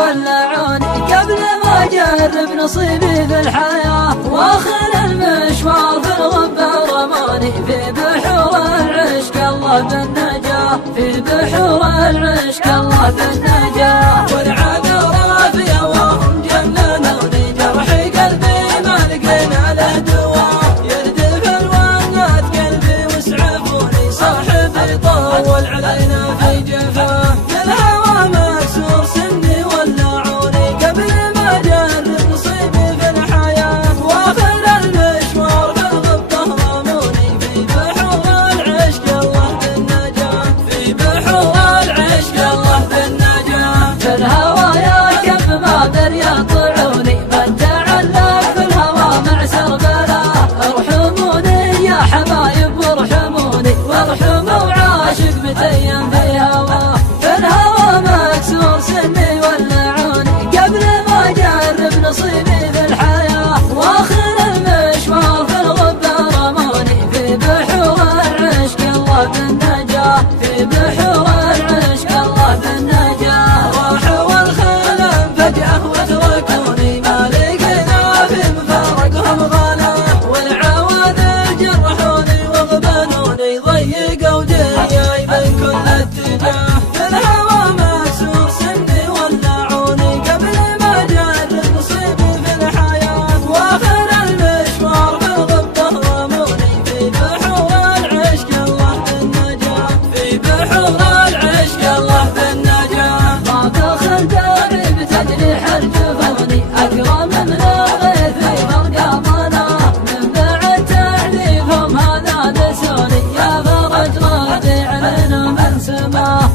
ولعوني قبل ما أجرب نصيبي في الحياة، واخر المشوار في الغبة رماني في بحور العشق الله بالنجاة، في بحور العشق الله بالنجاة. والعادة رافية وهم جننوني، جرح قلبي ما لقينا له دواء، يردف الونات قلبي واسعفوني، صاحبي طول علينا في جفاه، الهوى مكسور سني ولعوني قبل ما أجرب نصيبي في الحياة، واخر المشوار في الغبة رموني في بحور العشق الله بالنجاة، في بحور العشق الله بالنجاة. في الهوى يا كف ما در يطلعوني، من تعلق في الهوى مع سربلاه، ارحموني يا حبايب وارحموني، وارحموا عاشق متيم في هواه، في الهوى مكسور سني ولعوني قبل ما أجرب نصيبي في الحياة، واخر المشوار في الغبة رموني في بحور العشق الله بالنجاة، في بحور العشق الله بالنجاة. راحوا والخلم فجأة واتركوني، ما لقينا في مفارقهم غلا، والعواذل جرحوني وغبنوني، ضيقوا دنياي من كل اتجاه، في الهوى مكسور سني ولعوني قبل ما أجرب نصيبي في الحياة، واخر المشوار في الغبة رموني في بحور العشق الله بالنجاة، في بحور العشق الله بالنجاة. ما دخل داري بتجريح الجفوني، أكرم من الغيث في مرقامنا، من بعد تعذيبهم هذا نسوني، يا فرج ربيع لنا من سماه.